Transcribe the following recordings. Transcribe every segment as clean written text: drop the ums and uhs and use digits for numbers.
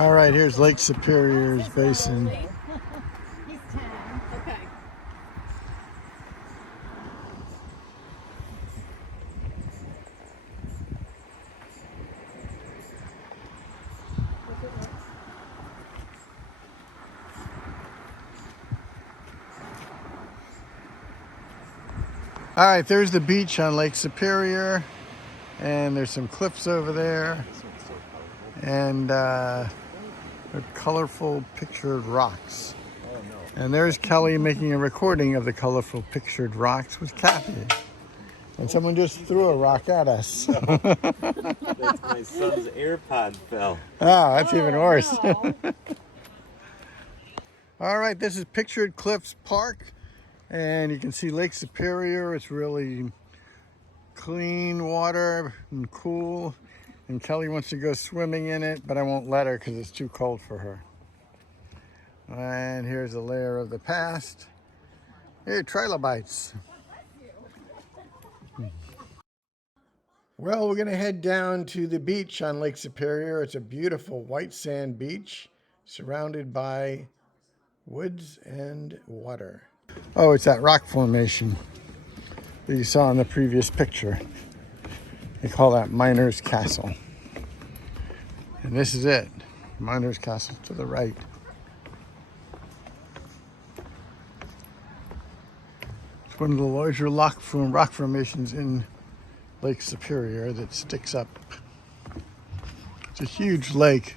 All right, here's Lake Superior's basin. He's 10. Okay. All right, there's the beach on Lake Superior, and there's some cliffs over there, and colorful pictured rocks. And there's Kelly making a recording of the colorful pictured rocks with Kathy. And someone just threw a rock at us. That's my son's AirPod fell. Oh, that's even worse. No. All right, this is Pictured Cliffs Park, and you can see Lake Superior. It's really clean water and cool, and Kelly wants to go swimming in it, but I won't let her because it's too cold for her. And here's a layer of the past. Here, trilobites. Well, we're gonna head down to the beach on Lake Superior. It's a beautiful white sand beach surrounded by woods and water. Oh, it's that rock formation that you saw in the previous picture. They call that Miner's Castle. And this is it, Miner's Castle to the right. It's one of the larger rock formations in Lake Superior that sticks up. It's a huge lake.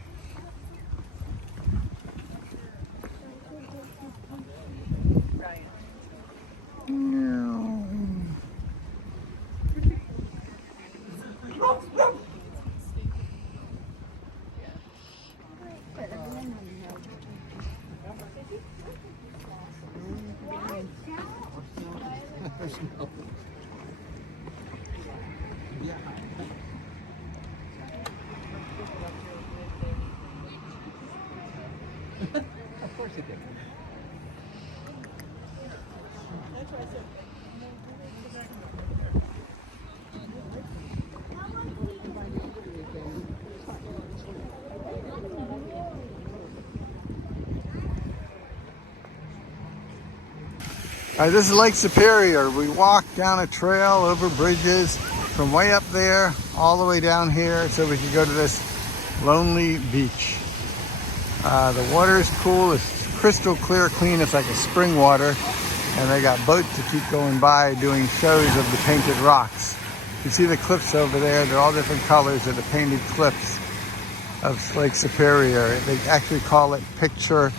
Of course it did. All right, this is Lake Superior. We walk down a trail over bridges from way up there all the way down here so we can go to this lonely beach. The water is cool. It's crystal clear, clean. It's like a spring water. And they got boats that keep going by doing shows of the painted rocks. You see the cliffs over there. They're all different colors of the painted cliffs of Lake Superior. They actually call it Picture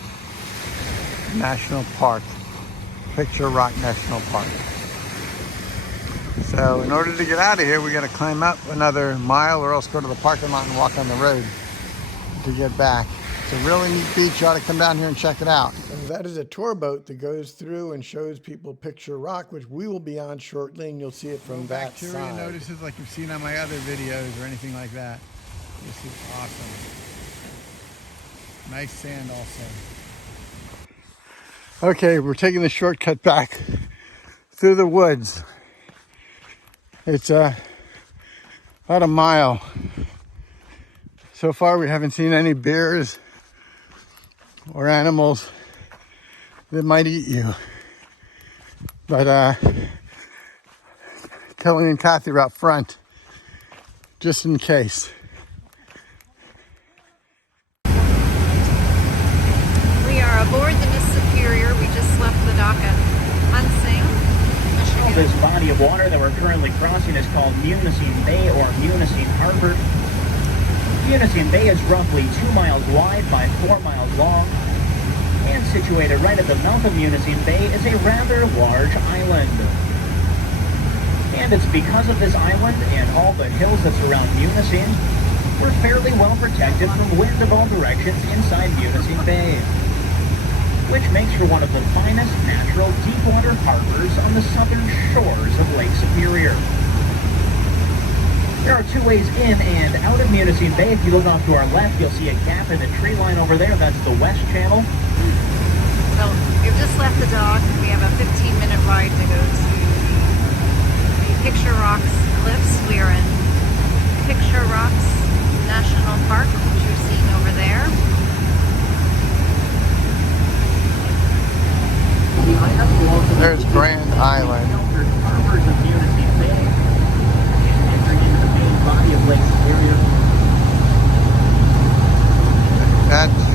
National Park. Picture Rock National Park. So in order to get out of here, we got to climb up another mile or else go to the parking lot and walk on the road to get back. It's a really neat beach. You ought to come down here and check it out. And that is a tour boat that goes through and shows people Picture Rock, which we will be on shortly, and you'll see it from that side. Bacteria notices like you've seen on my other videos or anything like that. This is awesome. Nice sand also. Okay, we're taking the shortcut back through the woods. It's about a mile. So far we haven't seen any bears or animals that might eat you. But Kelly and Kathy are up front, just in case. We are aboard the Miss Superior. We just left the dock at Munsing, Michigan. This body of water that we're currently crossing is called Munising Bay or Munising Harbor. Munising Bay is roughly 2 miles wide by 4 miles long, and situated right at the mouth of Munising Bay is a rather large island. And it's because of this island and all the hills that surround Munising, we're fairly well protected from wind of all directions inside Munising Bay, which makes for one of the finest natural deepwater harbors on the southern shores of Lake Superior. There are two ways in and out of Munising Bay. If you look off to our left, you'll see a gap in the tree line over there. That's the West Channel. So we've just left the dock. We have a 15-minute ride to go to the Picture Rocks Cliffs. We are in Picture Rocks National Park, which you're seeing over there.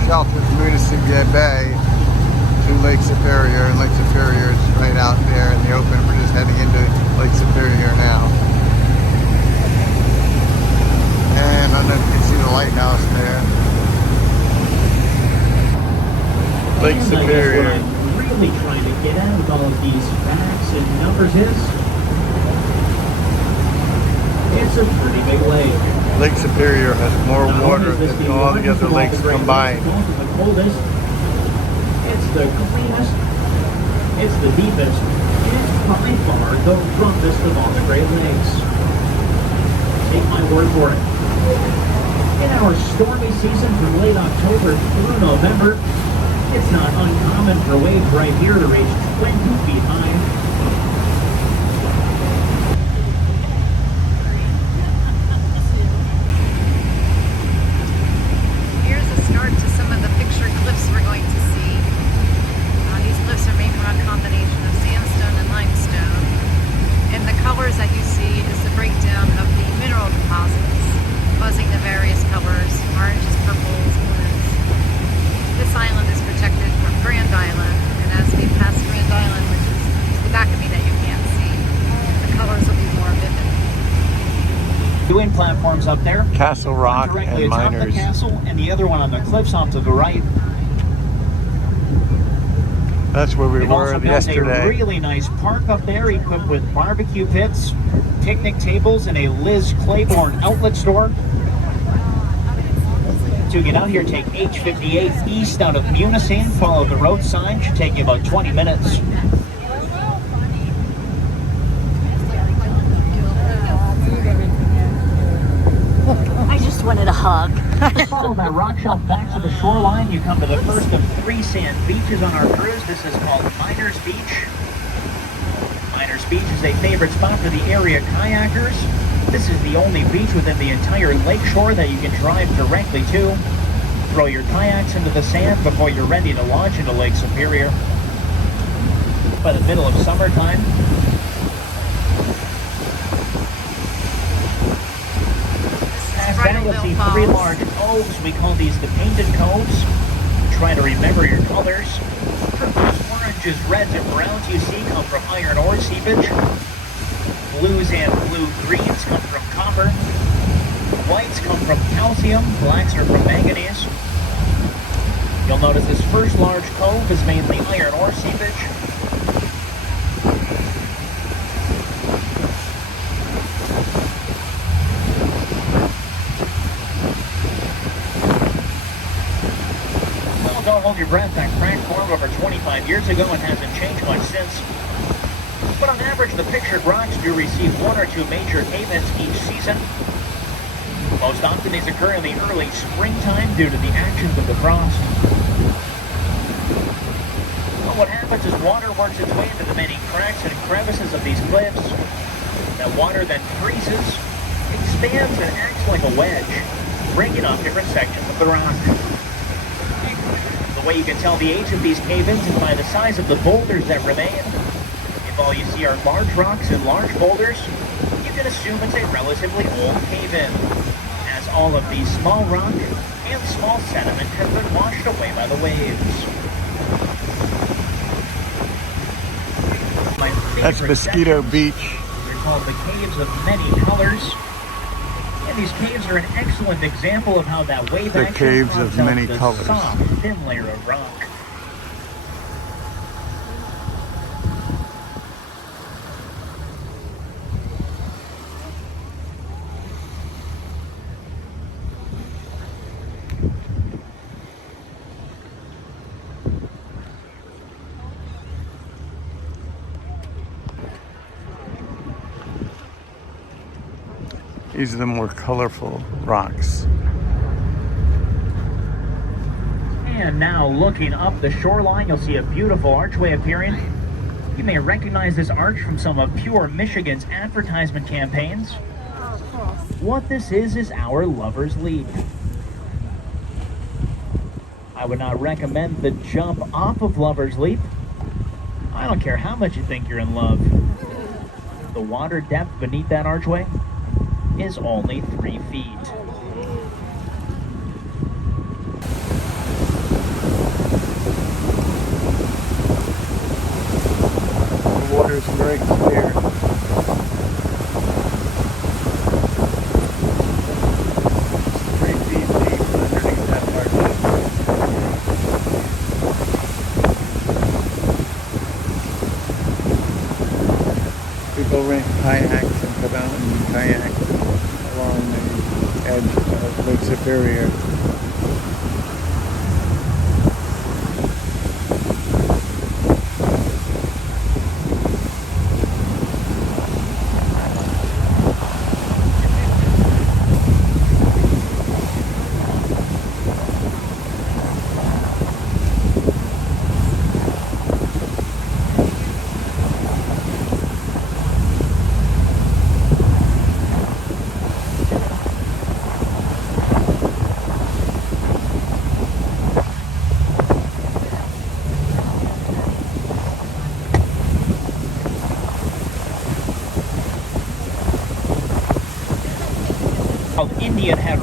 south of Munisinghe Bay to Lake Superior, and Lake Superior is right out there in the open. We're just heading into Lake Superior now. And I don't know if you can see the lighthouse there. Lake Superior. What I'm really trying to get at with all of these facts and numbers is, it's a pretty big lake. Lake Superior has more water than all the other lakes combined. The coldest, it's the cleanest, it's the deepest, and it's by far the roughest of all the Great Lakes. Take my word for it. In our stormy season from late October through November, it's not uncommon for waves right here to reach 20 feet high. To some of the pictured cliffs we're going to see. These cliffs are made from a combination of sandstone and limestone. And the colors that you see is the breakdown of the mineral deposits, causing the various colors, oranges, purples, blues. This island is protected from Grand Island, and as we pass Grand Island, which is the back of me that you can't see, the colors will be more vivid. Doing platforms up there. Castle Rock directly and atop Miners. the castle, and the other one on the cliffs off to the right. That's where we They've were also built yesterday. a really nice park up there, equipped with barbecue pits, picnic tables, and a Liz Claiborne outlet store. To get out here, take H58 east out of Munising. Follow the road sign. Should take you about 20 minutes. I just wanted a hug. Follow that rock shelf back to the shoreline. You come to the first of 3 sand beaches on our cruise. This is called Miners Beach. Miners Beach is a favorite spot for the area kayakers. This is the only beach within the entire lakeshore that you can drive directly to. Throw your kayaks into the sand before you're ready to launch into Lake Superior. By the middle of summertime, you'll see 3 large coves. We call these the painted coves. Try to remember your colors. Purples, oranges, reds, and browns you see come from iron ore seepage. Blues and blue-greens come from copper. Whites come from calcium. Blacks are from manganese. You'll notice this first large cove is mainly iron ore seepage. Don't hold your breath. That crack formed over 25 years ago and hasn't changed much since. But on average, the pictured rocks do receive 1 or 2 major cave-ins each season. Most often these occur in the early springtime due to the actions of the frost. Well, what happens is water works its way into the many cracks and crevices of these cliffs. That water then freezes, expands, and acts like a wedge, breaking off different sections of the rock. The way you can tell the age of these cave-ins is by the size of the boulders that remain. If all you see are large rocks and large boulders, you can assume it's a relatively old cave-in, as all of these small rock and small sediment has been washed away by the waves. My That's favorite Mosquito sections, Beach. they're called the Caves of Many Colors. And these caves are an excellent example of how that wave The action caves of carves out many the colors. soft, thin layer of rock. These are the more colorful rocks. And now looking up the shoreline, you'll see a beautiful archway appearing. You may recognize this arch from some of Pure Michigan's advertisement campaigns. What this is our Lover's Leap. I would not recommend the jump off of Lover's Leap. I don't care how much you think you're in love. The water depth beneath that archway is only 3 feet.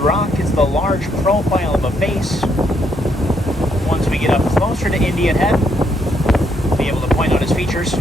rock is the large profile of a face. Once we get up closer to Indian Head, we'll be able to point out his features.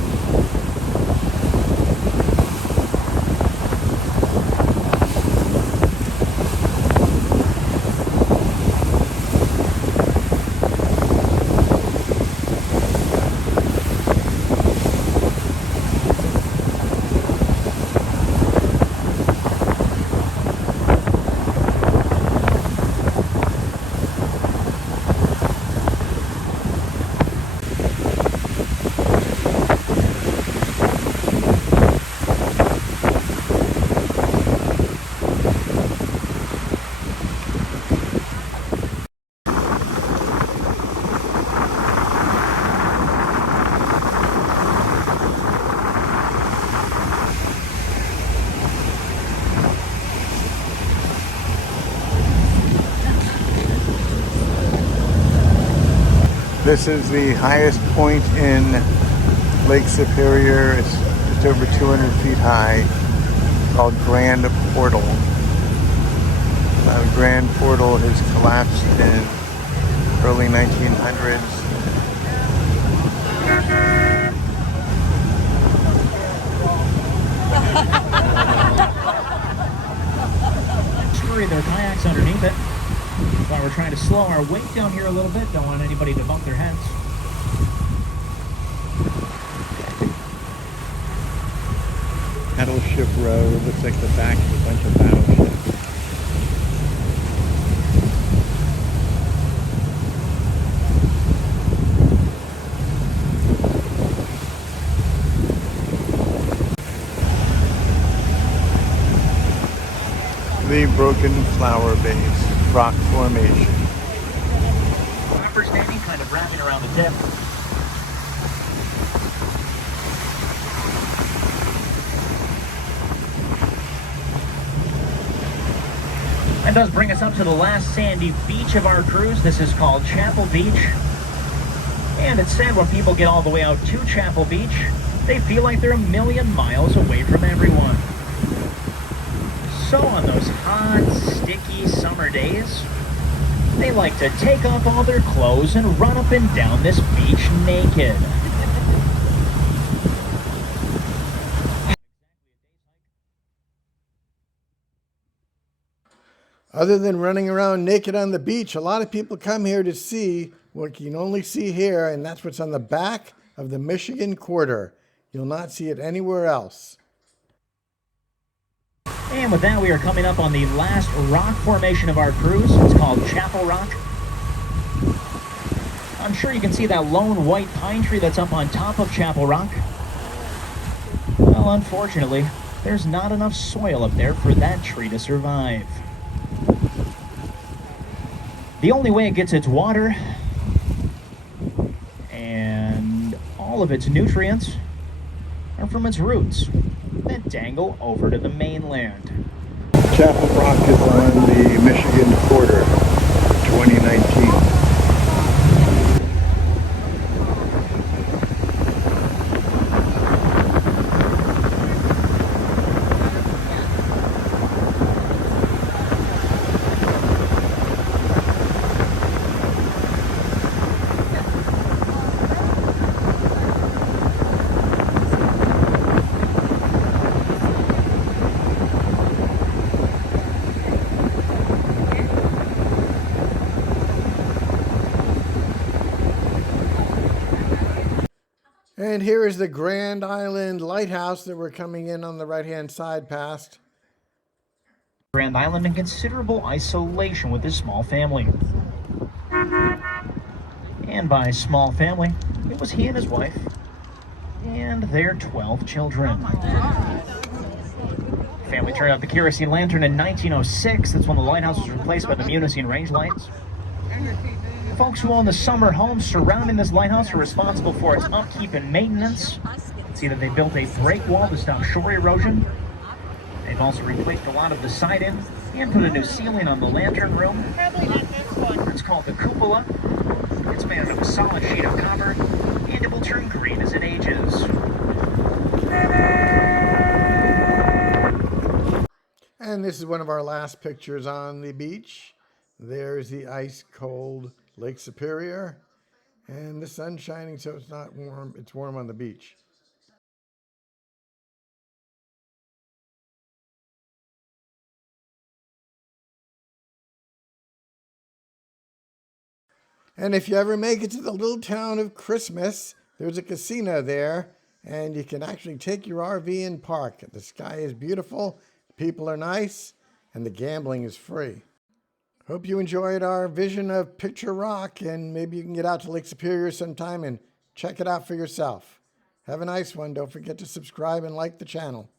This is the highest point in Lake Superior. It's just over 200 feet high. It's called Grand Portal. Grand Portal has collapsed in early 1900s. Scurry their kayaks underneath it. While we're trying to slow our weight down here a little bit, don't want anybody to bump their heads. Battleship Road looks like the back of a bunch of battleships. The Broken Flower Base rock formation. Upper standing, kind of wrapping around the tip. That does bring us up to the last sandy beach of our cruise. This is called Chapel Beach. And it's said when people get all the way out to Chapel Beach, they feel like they're a million miles away from everyone. So on those hot, sticky summer days, they like to take off all their clothes and run up and down this beach naked. Other than running around naked on the beach, a lot of people come here to see what you can only see here, and that's what's on the back of the Michigan Quarter. You'll not see it anywhere else. And with that, we are coming up on the last rock formation of our cruise. It's called Chapel Rock. I'm sure you can see that lone white pine tree that's up on top of Chapel Rock. Well, unfortunately, there's not enough soil up there for that tree to survive. The only way it gets its water and all of its nutrients are from its roots that dangle over to the mainland. Chapel Rock is on the Michigan Quarter for 2019. And here is the Grand Island Lighthouse that we're coming in on the right-hand side past. Grand Island in considerable isolation with his small family. And by small family, it was he and his wife and their 12 children. Family turned out the kerosene lantern in 1906. That's when the lighthouse was replaced by the Munising range lights. The folks who own the summer homes surrounding this lighthouse are responsible for its upkeep and maintenance. See that they built a break wall to stop shore erosion. They've also replaced a lot of the siding and put a new ceiling on the lantern room. It's called the cupola. It's made out of a solid sheet of copper, and it will turn green as it ages. And this is one of our last pictures on the beach. There's the ice cold Lake Superior. And the sun's shining, so it's not warm. It's warm on the beach. And if you ever make it to the little town of Christmas, there's a casino there, and you can actually take your RV and park. The sky is beautiful, people are nice, and the gambling is free. Hope you enjoyed our vision of Picture Rock, and maybe you can get out to Lake Superior sometime and check it out for yourself. Have a nice one. Don't forget to subscribe and like the channel.